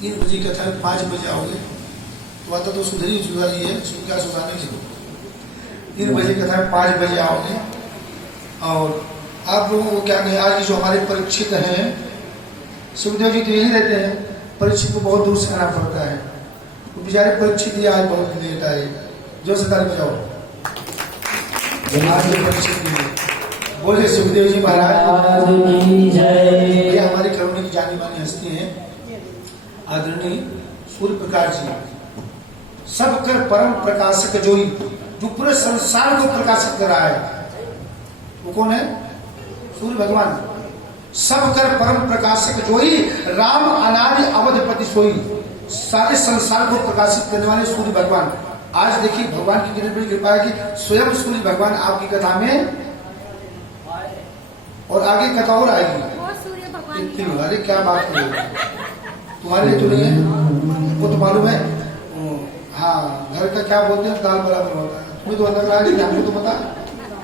3 बजे कथा है, 5 बजे आओगे तो आता तो सुधरी सुधारी है, क्या सुधारने की जरूरत। 3 बजे कथा है, 5 बजे आओगे। और आप लोगों को क्या कहें, आज की जो हमारे परीक्षित हैं सुखदेव जी तो यही रहते हैं, परीक्षित को बहुत दूर से आना पड़ता है, तो बेचारे परीक्षित ही आज बहुत लेट आए। जो सरकार बजाओ आज परीक्षित बोले सुखदेव जी महाराज की जय। ये हमारी करुणा की जानी मानी हस्ती है आदरणीय सूर्य प्रकाश जी, सबकर परम प्रकाशक जो पूरे संसार को प्रकाशित कर रहा है, वो कौन है? सूर्य भगवान। सबकर परम प्रकाशक जोई, राम अनादि अवधपति सोई, सारे संसार को प्रकाशित करने वाले सूर्य भगवान। आज देखिए भगवान की कितनी बड़ी कृपा है कि स्वयं सूर्य भगवान आपकी कथा में, और आगे कथा और आएगी। अरे क्या बात है, तुम्हारे लिए तो नहीं है, वो तो मालूम है। हाँ, घर का क्या बोलते हैं, दाल बराबर होता है। तुम्हें तो अंदर लगा दी, हमको तो पता।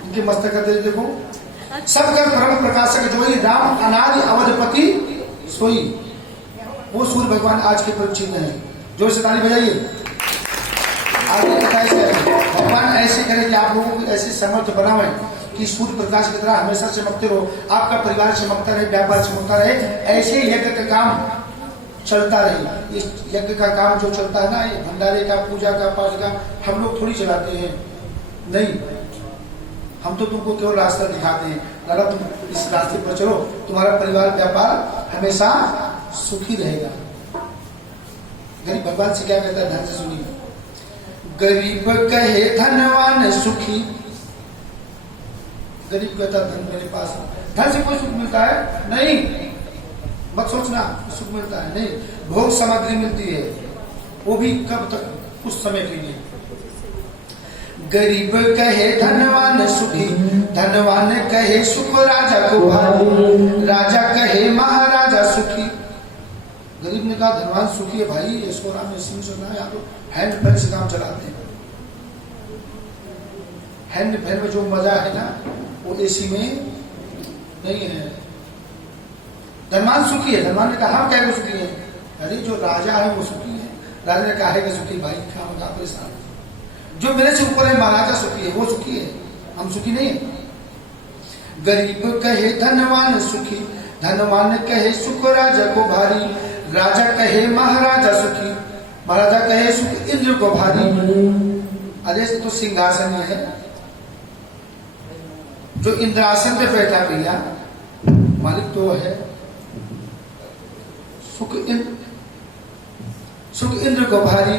इनके मस्तक करते देखो, सबकर परम प्रकाशक जोई, राम अनादि अवधपति सोई, वो सूर्य भगवान आज के परीक्षित हैं। जोर से ताली बजाइए। आगे कथा ऐसे भगवान ऐसे करे कि आप लोगों को ऐसे समर्थ बनावे कि सूर्य प्रकाश की तरह हमेशा चमकते रहो, आपका परिवार चमकता रहे, व्यापार चमकता रहे, ऐसे यज्ञ का काम चलता रहे। इस यज्ञ का काम जो चलता है ना, ये भंडारे का, पूजा का, पाठ का, हम लोग थोड़ी चलाते हैं, नहीं, हम तो तुमको केवल रास्ता दिखाते हैं, दादा तुम इस रास्ते पर चलो, तुम्हारा परिवार व्यापार हमेशा सुखी रहेगा। गरीब भगवान से क्या कहता है, ध्यान से सुनिए। गरीब कहे धनवान सुखी, गरीब कहता धन मेरे पास, धन से कोई सुख मिलता है नहीं, मत सोचना सुख मिलता है नहीं, भोग सामग्री मिलती है, वो भी कब तक, कुछ समय के लिए। गरीब कहे धनवान सुखी, धनवान कहे सुख राजा को भाई, राजा कहे महाराजा सुखी। गरीब ने कहा धनवान सुखी है भाई, इसको नाम इसमें चलना है, आप तो हैंड फैन से काम चलाते हैं। हैंड फैन में जो मजा है ना, वो एसी में नहीं है। धनवान सुखी है, धनवान ने कहा हम क्या सुखी है? अरे जो राजा है वो सुखी है। राजा ने कहा है कि सुखी भाई, काम का परेशान। जो मेरे से ऊपर है महाराजा सुखी है, वो सुखी है, हम सुखी नहीं है। गरीब कहे धनवान सुखी, धनवान कहे सुख राजा को भारी, राजा कहे महाराजा सुखी, महाराजा कहे सुख इंद्र को भारी। अरे तो सिंहासन है, जो इंद्रासन पे बैठा भैया मालिक तो है सुख इंद्र को भारी,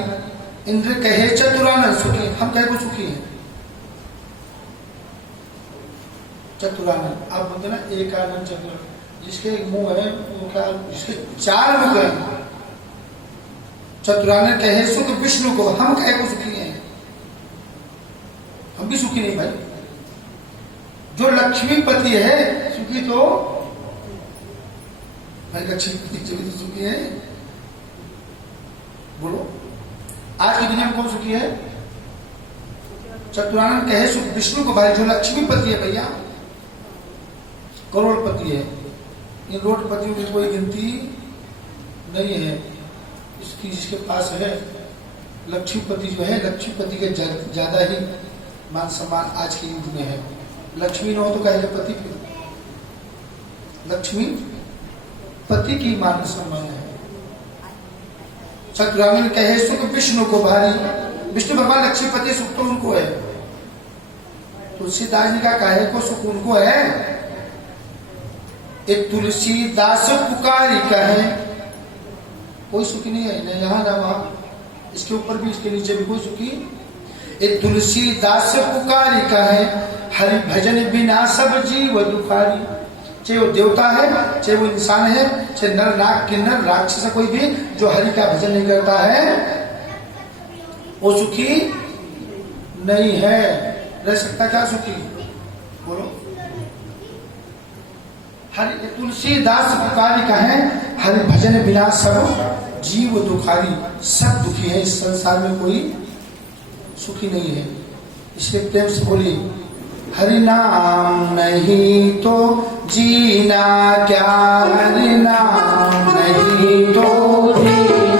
इंद्र कहे चतुरानन सुखी, हम कहे को सुखी है चतुरानन। आप बोलते ना एक आनंद चतुर, जिसके मुंह है वो क्या, जिसके 4 मुख है। चतुरानन कहे सुख विष्णु को, हम कहे को सुखी है, हम भी सुखी नहीं भाई। जो लक्ष्मीपति है सुखी तो भाई, लक्ष्मीपति तो सुखी है। बोलो आज की दुनिया में कौन सुखी है? चतुरानन कहे सुख विष्णु को भाई, जो लक्ष्मीपति है भैया, करोड़पति है। इन रोडपतियों की कोई गिनती नहीं है। इसकी जिसके पास है लक्ष्मीपति जो है, लक्ष्मीपति के ज्यादा ही मान सम्मान आज के युग में है। लक्ष्मी न हो तो कहेगा पति, फिर लक्ष्मी पति की मान सम्मान है। चतुरानन कहे सुख विष्णु को भारी, विष्णु भगवान लक्ष्मीपति, सुख तो उनको है। तुलसीदास जी का कहे को सुख उनको है। एक तुलसीदास पुकारी कहे, कोई सुखी नहीं है, न यहाँ न वहां, इसके ऊपर भी इसके नीचे भी कोई सुखी। एक तुलसीदास पुकारी कहे, हरि भजन बिना सब जीव दुखारी। चाहे वो देवता है, चाहे वो इंसान है, चाहे नर नाग किन्नर राक्षस, कोई भी जो हरि का भजन नहीं करता है वो सुखी नहीं है। रह सकता क्या सुखी? बोलो। हरि तुलसीदास पुकारी कहे, हरि भजन बिना सब जीव दुखारी। सब दुखी है, इस संसार में कोई सुखी नहीं है। इसलिए प्रेम से बोलिए, हरि नाम नहीं तो जीना क्या, हरि नाम नहीं तो जीना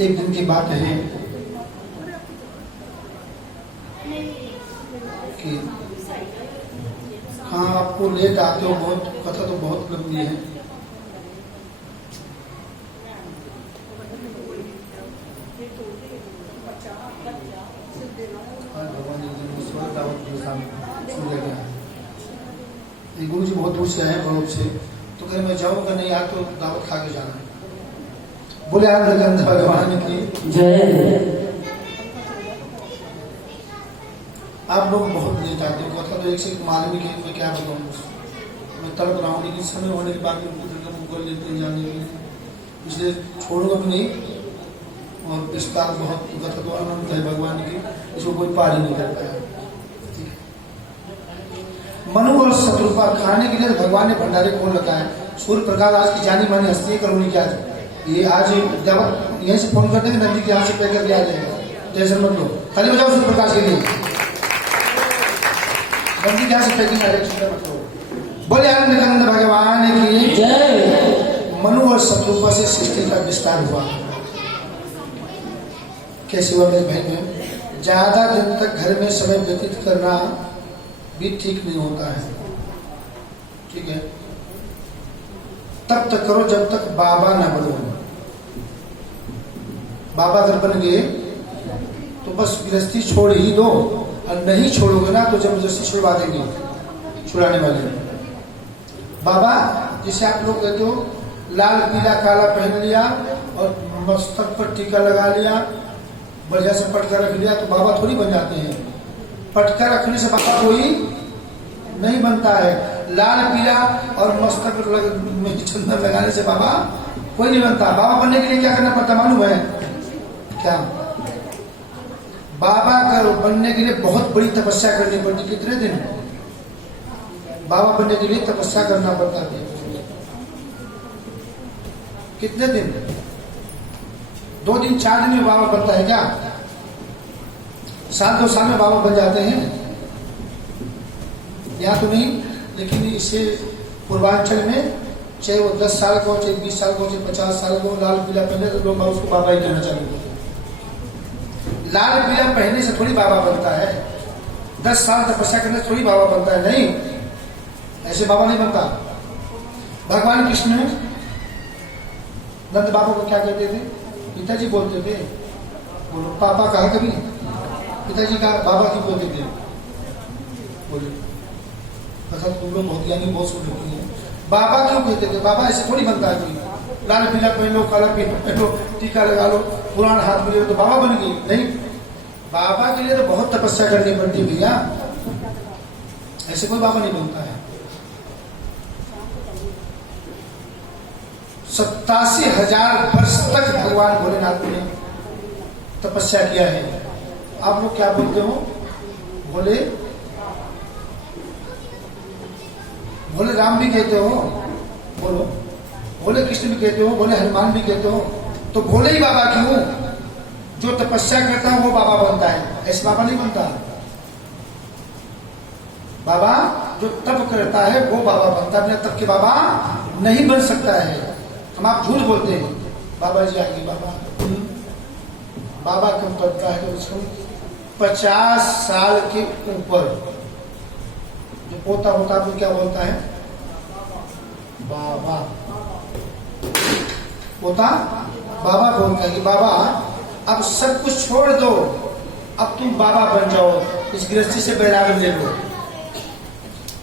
एक दिन की बात है कि हाँ आपको लेट आते हो, बहुत कथा तो बहुत लंबी है। गुरु जी बहुत दूर से आए, बड़ों से, तो कह मैं जाऊंगा नहीं यार, तो दावत खा के जाना है। बोले आनंद भगवान की जय। आप लोग बहुत लेट आते हो, कथा तो एक से एक मालूम है, मैं क्या बताऊँ, मैं तड़प रहा हूँ, लेकिन समय होने के बाद मुझे लेते जाने के लिए, इसलिए छोड़ूंगा भी नहीं। और विस्तार बहुत कथा तो आनंद है भगवान की, इसको कोई पार ही नहीं कर पाया। मनु और शत्रुपा खाने के लिए भगवान ने भंडारे खोल रखा है। सूर्य प्रकाश आज की जानी मानी हस्ती करोनी की, आज ये आज जब यहीं से फोन करते हैं नदी के यहाँ से पैक करके आ जाएगा, टेंशन मत लो, खाली बजाओ सूर्य प्रकाश के लिए, नदी के यहाँ से पैकिंग मत लो। बोले आनंद भगवान की जय। मनु और शत्रुपा से सृष्टि का विस्तार हुआ। कैसे हुआ मेरे भाई में, ज्यादा दिन तक घर में समय व्यतीत करना भी ठीक नहीं होता है, ठीक है। तब तक करो जब तक बाबा ना बनो। बाबा अगर बन गए तो बस गृहस्थी छोड़ ही दो, और नहीं छोड़ोगे ना तो जबरदस्ती छुड़वा देंगे छुड़ाने वाले। बाबा जिसे आप लोग कहते हो लाल पीला काला पहन लिया और मस्तक पर टीका लगा लिया, बढ़िया से पटका रख लिया, तो बाबा थोड़ी बन जाते हैं। पटका रखने से बाबा कोई नहीं बनता है। लाल पीला और मस्तक में चंदन लगाने से बाबा कोई नहीं बनता। बाबा बनने के लिए क्या करना पड़ता मालूम है क्या? बाबा का बनने के लिए बहुत बड़ी तपस्या करनी पड़ती। कितने दिन बाबा बनने के लिए तपस्या करना पड़ता है? कितने दिन? 2 दिन 4 दिन में बाबा बनता है क्या? 7-2 साल में बाबा बन जाते हैं या तो नहीं। लेकिन इसे पूर्वांचल में चाहे वो 10 साल का हो, चाहे 20 साल का हो, चाहे 50 साल का हो, लाल पीला पहने तो लोग उसको बाबा ही कहना चालू करते। लाल पीला पहनने से थोड़ी बाबा बनता है। 10 साल तपस्या करने से थोड़ी बाबा बनता है, नहीं, ऐसे बाबा नहीं बनता। भगवान कृष्ण नंद बाबा को क्या कहते थे? पिताजी बोलते थे। बोलो पापा कहा कभी? पिताजी का बाबा की बोलते थे। बोले अच्छा तुम लोग बहुत ज्ञानी बहुत सुन रखी है। बाबा क्यों कहते थे? बाबा ऐसे थोड़ी बनता है कोई। लाल पीला पहन लो, काला पहन लो, टीका लगा लो, पुराण हाथ में ले लो तो बाबा बन गई? नहीं, बाबा के लिए तो बहुत तपस्या करनी पड़ती भैया, ऐसे कोई बाबा नहीं बनता है। 87,000 वर्ष तक भगवान भोलेनाथ ने तपस्या किया है। आप लोग क्या बोलते हो? भोले भोले राम भी कहते हो, बोलो भोले कृष्ण भी कहते हो, भोले हनुमान भी कहते हो, तो भोले ही बाबा क्यों? जो तपस्या करता है वो बाबा बनता है, ऐसे बाबा नहीं बनता। बाबा जो तप करता है वो बाबा बनता है, बिना तप के बाबा नहीं बन सकता है। हम आप झूठ बोलते हैं बाबा जी आगे बाबा कम पद का है तो उसको 50 साल के ऊपर जो पोता होता है वो क्या बोलता है? बाबा। पोता बाबा बोलता है कि बाबा अब सब कुछ छोड़ दो, अब तुम बाबा बन जाओ, इस गृहस्थी से बैराग ले लो,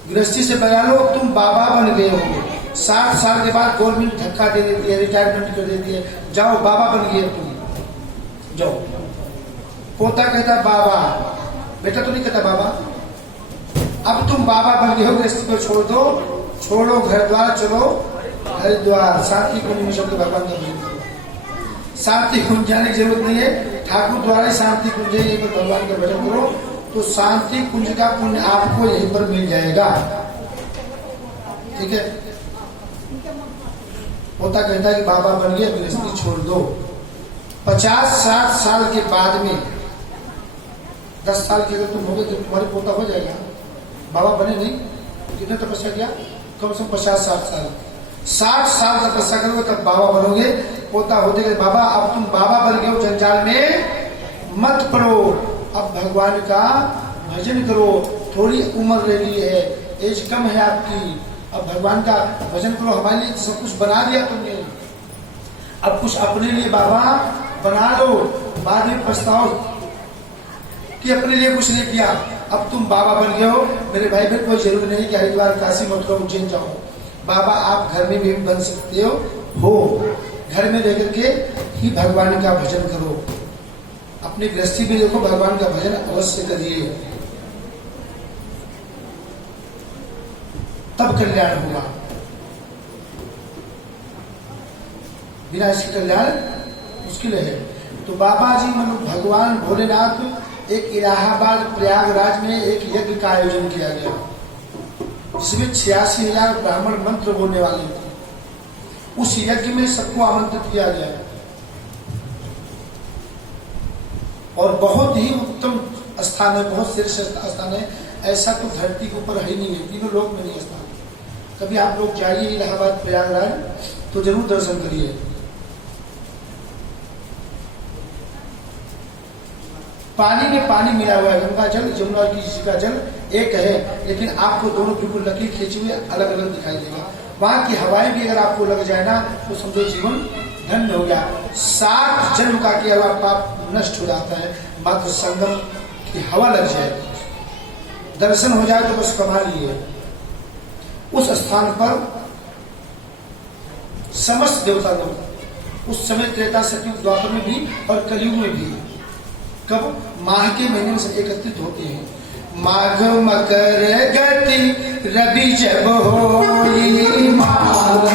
गृहस्थी से बैरा लो, तुम बाबा बन गए होंगे। 60 साल के बाद गवर्नमेंट धक्का दे देती है, रिटायरमेंट कर देती है, जाओ बाबा बन गए तुम, जाओ। पोता कहता बाबा, बेटा तो नहीं कहता बाबा, अब तुम बाबा बन गए हो, गृहस्थी को छोड़ दो, छोड़ो घर द्वार, चलो हरिद्वार, शांति कुंज में शब्द भगवान का भजन करो। शांति कुंज जाने की जरूरत नहीं है, ठाकुर द्वारा शांति कुंज है, यहीं पर भगवान का भजन करो तो शांति कुंज का पुण्य आपको यहीं पर मिल जाएगा। ठीक है? पोता कहता है कि बाबा बन गए, गृहस्थी छोड़ दो। 50-60 साल के बाद में 10 साल के अगर तुम हो गए तो तुम्हारे पोता हो जाएगा। बाबा बने नहीं, कितने तपस्या किया? कम से कम 50-60 साल। 60 साल तपस्या करोगे तब बाबा बनोगे। पोता होते गए, बाबा अब तुम बाबा बन गए हो, जंजाल में मत पड़ो, अब भगवान का भजन करो, थोड़ी उम्र रह गई है, एज कम है आपकी, अब भगवान का भजन करो, हमारे लिए सब कुछ बना दिया तुमने, अब कुछ अपने लिए बाबा बना लो, बाद में पछताओ कि अपने लिए कुछ नहीं किया। अब तुम बाबा बन गए हो मेरे भाई बहन, कोई जरूरी नहीं कि हरिद्वार काशी मथुरा उज्जैन जाओ, बाबा आप घर में भी बन सकते हो, घर में रह करके ही भगवान का भजन करो, अपनी गृहस्थी में देखो भगवान का भजन अवश्य करिए, तब कल्याण होगा, बिना इसके कल्याण मुश्किल है। तो बाबा जी मतलब भगवान भोलेनाथ एक इलाहाबाद प्रयागराज में एक यज्ञ का आयोजन किया गया, जिसमें 86,000 ब्राह्मण मंत्र बोलने वाले थे। उस यज्ञ में सबको आमंत्रित किया गया और बहुत ही उत्तम स्थान है, बहुत श्रेष्ठ स्थान है, ऐसा तो धरती के ऊपर है नहीं है, तीनों लोक में नहीं स्थान। कभी आप लोग जाइए इलाहाबाद प्रयागराज तो जरूर दर्शन करिए। पानी में पानी मिला हुआ है, गंगा जल जमुना की का जल एक है, लेकिन आपको दोनों बिल्कुल लकीर खींचे हुए अलग अलग दिखाई देगा। वहां की हवाएं भी अगर आपको लग जाए ना तो समझो जीवन धन्य हो गया। 7 जन्म का किया हुआ पाप नष्ट हो जाता है, मात्र संगम की हवा लग जाए, दर्शन हो जाए तो बस कमा लिए। उस स्थान पर समस्त देवता लोग उस समय त्रेता सतयुग द्वापर में भी और कलयुग में भी, कब माह के महीने में से एकत्रित होते हैं। माघ मकर गति रवि जब होई, माघ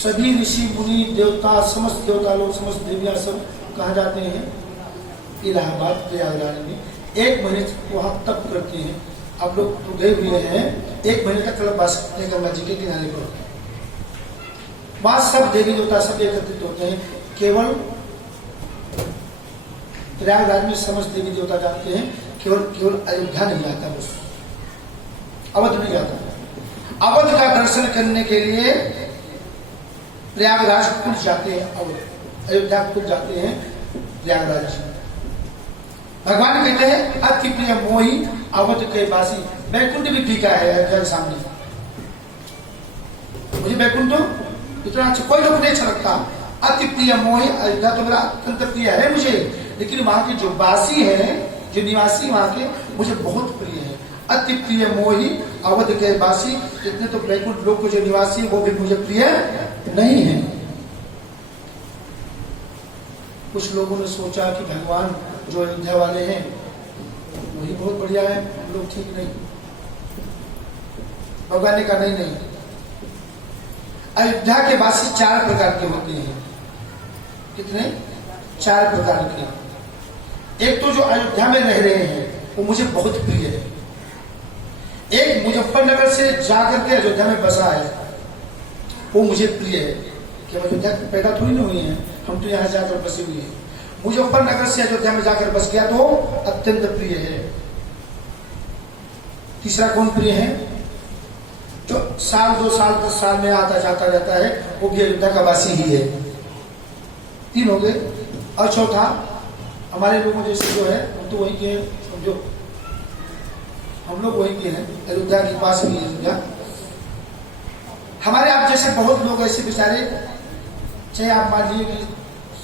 सभी ऋषि मुनि देवता समस्त देवता लोग समस्त देवियां सब कहा जाते हैं इलाहाबाद प्रयागराज में। 1 महीने वहां तप करते हैं। आप लोग तो गए हुए हैं, 1 महीने तक कल्पवास करते हैं गंगा जी के किनारे पर। वहां सब देवी देवता सब एकत्रित होते हैं। केवल प्रयागराज में समस्त देवी देवता जाते हैं, केवल अयोध्या नहीं जाता, बस अवध नहीं जाता। अवध का दर्शन करने के लिए प्रयागराज खुद जाते हैं, अवध अयोध्या खुद जाते हैं प्रयागराज। भगवान कहते हैं अति प्रिय मोही अवध के वासी। बैकुंठ भी टीका है अयोध्या के सामने। मुझे बैकुंठ इतना अच्छा कोई लोग नहीं अच्छा लगता। अति प्रिय मोही, अयोध्या तो मेरा अत्यंत प्रिय है मुझे, लेकिन वहां के जो वासी है, जो निवासी वहां के, मुझे बहुत प्रिय है। अति प्रिय मोही अवध के वासी। जितने तो बैकुंठ लोग के जो निवासी वो भी मुझे प्रिय नहीं है। कुछ लोगों ने सोचा कि भगवान जो अयोध्या वाले हैं वही बहुत बढ़िया है, हम लोग ठीक नहीं। भगवान ने कहा नहीं, अयोध्या के वासी 4 प्रकार के होते हैं। कितने? 4 प्रकार के। एक तो जो अयोध्या में रह रहे हैं वो मुझे बहुत प्रिय है। एक मुजफ्फरनगर से जाकर के अयोध्या में बसा है, वो मुझे प्रिय है। कि अयोध्या पैदा थोड़ी नहीं हुई है, हम तो यहाँ जाकर बसे हुए हैं। मुजफ्फरनगर से अयोध्या में जाकर बस गया तो अत्यंत प्रिय है। तीसरा कौन प्रिय है? जो 1 2 साल 10 साल में आता जाता रहता है, वो भी अयोध्या का वासी ही है। 3 हो गए। और चौथा हमारे लोगों जैसे जो है, हम तो वही के हैं, समझो हम लोग वही के हैं, अयोध्या के पास भी अयोध्या। हमारे आप जैसे बहुत लोग ऐसे बेचारे, चाहे आप मान लीजिए कि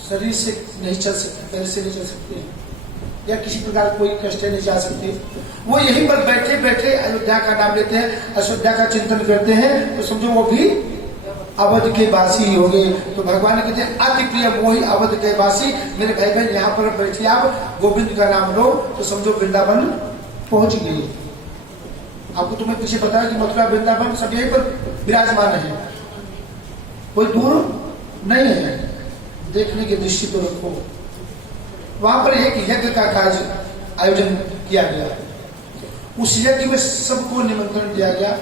शरीर से नहीं चल सकते, पैर से नहीं चल सकते, या किसी प्रकार कोई कष्ट नहीं जा सकते, वो यहीं पर बैठे बैठे अयोध्या का नाम लेते हैं, अयोध्या का चिंतन करते हैं, तो समझो वो भी अवध के वासी हो गए। तो भगवान कहते हैं अति प्रिय मोहि अवध के वासी। मेरे भाई बहन यहाँ पर बैठिए, आप गोविंद का नाम लो तो समझो वृंदावन पहुंच गए। आपको तुम्हें पीछे बताया कि मथुरा वृंदावन सब यहीं पर विराजमान है, कोई दूर नहीं है। देखने की दृष्टि तो रखो। वहां पर एक यज्ञ का कार्य आयोजन किया गया। उस यज्ञ में सबको निमंत्रण दिया गया,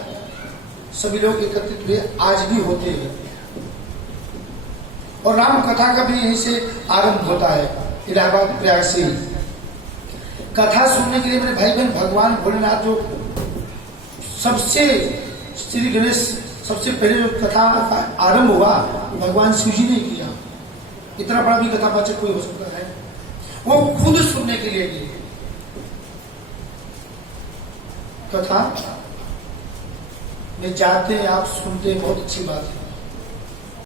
सभी लोग एकत्रित हुए, आज भी होते हैं। और राम कथा का भी यहीं से आरंभ होता है, इलाहाबाद प्रयाग से। कथा सुनने के लिए मेरे भाई बहन भगवान भोलेनाथ जो सबसे श्री गणेश सबसे पहले जो कथा का आरंभ हुआ भगवान शिव जी ने किया। इतना बड़ा भी कथावाचक कोई हो सकता है, वो खुद सुनने के लिए गए। कथा में जाते आप सुनते, बहुत अच्छी बात है।